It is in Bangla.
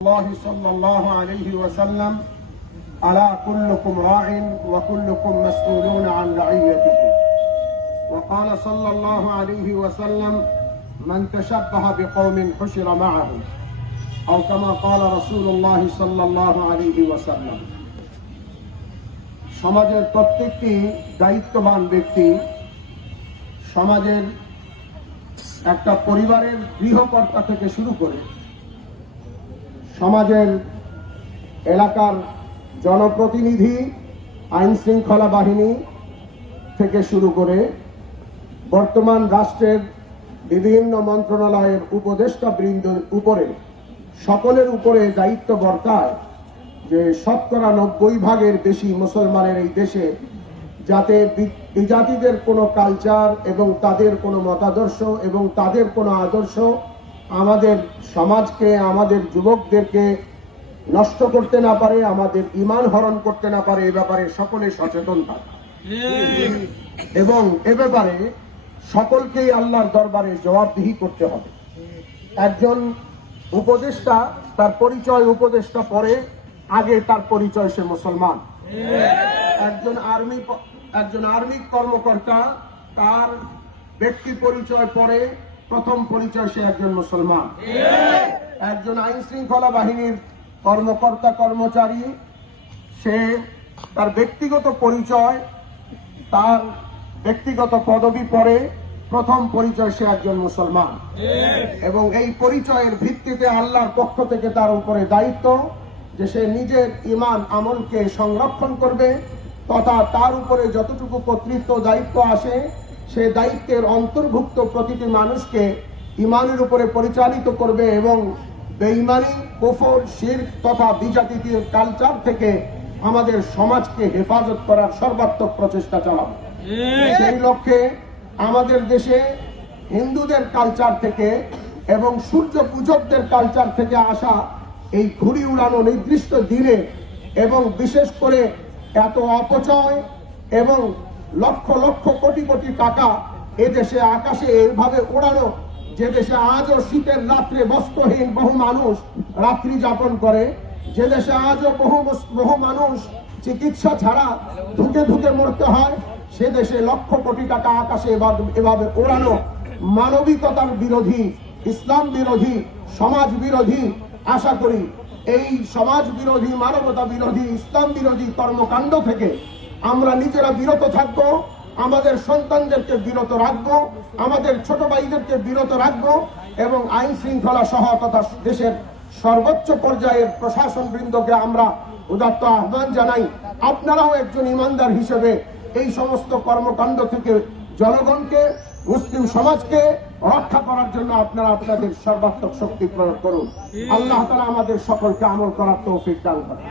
الله صلى الله عليه وسلم ألا كلكم راع وكلكم مسؤولون عن رعيته وقال صلى الله عليه وسلم من تشبه بقوم حشر معهم أو كما قال رسول الله صلى الله عليه وسلم সমাজের প্রত্যেকটি দায়িত্ববান ব্যক্তি সমাজের একটা পরিবারের গৃহকর্তা থেকে শুরু করে সমাজের এলাকার জনপ্রতিনিধি আইন শৃঙ্খলা বাহিনী থেকে শুরু করে বর্তমান রাষ্ট্রের বিভিন্ন মন্ত্রণালয়ের উপদেষ্টা বৃন্দের উপরে সকলের উপরে দায়িত্ব বর্তায় যে শতকরা 90% বেশি মুসলমানের এই দেশে যাতে বিজাতিদের কোনো কালচার এবং তাদের কোনো মতাদর্শ এবং তাদের কোনো আদর্শ আমাদের সমাজকে আমাদের যুবকদেরকে নষ্ট করতে না পারে, আমাদের ঈমান হরণ করতে না পারে, এ ব্যাপারে সকলে সচেতন থাকা এবং এ ব্যাপারে সকলকেই আল্লাহর দরবারে জবাবদিহি করতে হবে। একজন উপদেষ্টা তার পরিচয় উপদেষ্টা পরে, আগে তার পরিচয় সে মুসলমান। একজন আর্মি কর্মকর্তা তার ব্যক্তি পরিচয় পরে, প্রথম পরিচয় সে একজন মুসলমান। একজন আইন শৃঙ্খলা বাহিনীর কর্মকর্তা কর্মচারী সে তার ব্যক্তিগত পরিচয়, তার ব্যক্তিগত পদবি পরে, প্রথম পরিচয় সে একজন মুসলমান। এবং এই পরিচয়ের ভিত্তিতে আল্লাহর পক্ষ থেকে তার উপরে দায়িত্ব যে সে নিজের ঈমান আমলকে সংরক্ষণ করবে তথা তার উপরে যতটুকু কর্তৃত্ব দায়িত্ব আসে সে দায়িত্বের অন্তর্ভুক্ত প্রতিটি মানুষকে ঈমানের উপরে পরিচালিত করবে এবং বেঈমানি, কুফর, শিরক তথা বিজাতীয় কালচার থেকে আমাদের সমাজকে হেফাজত করার সর্বাত্মক প্রচেষ্টা চালাবে। সেই লক্ষ্যে আমাদের দেশে হিন্দুদের কালচার থেকে এবং সূর্য পূজকদের কালচার থেকে আসা এই ঘুড়ি উড়ানো নির্দিষ্ট দিনে এবং বিশেষ করে এত অপচয় এবং লক্ষ লক্ষ কোটি কোটি টাকা এদেশে আকাশে এইভাবে ওড়ানো, যে দেশে আজও শীতের রাত্রে বস্ত্রহীন বহু মানুষ রাত্রি যাপন করে, যে দেশে আজও বহু মানুষ চিকিৎসা ছাড়া ধুকে ধুকে মরতে হয়, সে দেশে লক্ষ কোটি টাকা আকাশে এভাবে ওড়ানো মানবিকতার বিরোধী, ইসলাম বিরোধী, সমাজ বিরোধী। আশা করি এই সমাজ বিরোধী, মানবতা বিরোধী, ইসলাম বিরোধী কর্মকাণ্ড থেকে আমরা নিজেরা বিরত থাকবো, আমাদের সন্তানদেরকে বিরত রাখবো, আমাদের ছোট ভাইদেরকে বিরত রাখবো এবং আইন শৃঙ্খলা সহ তথা দেশের সর্বোচ্চ পর্যায়ের প্রশাসন বৃন্দকে আমরা উদাত্ত আহ্বান জানাই, আপনারাও একজন ইমানদার হিসেবে এই সমস্ত কর্মকাণ্ড থেকে জনগণকে, মুসলিম সমাজকে রক্ষা করার জন্য আপনারা আপনাদের সর্বাত্মক শক্তি প্রয়োগ করুন। আল্লাহ তাআলা আমাদের সকলকে আমল করার তৌফিক দান করেন।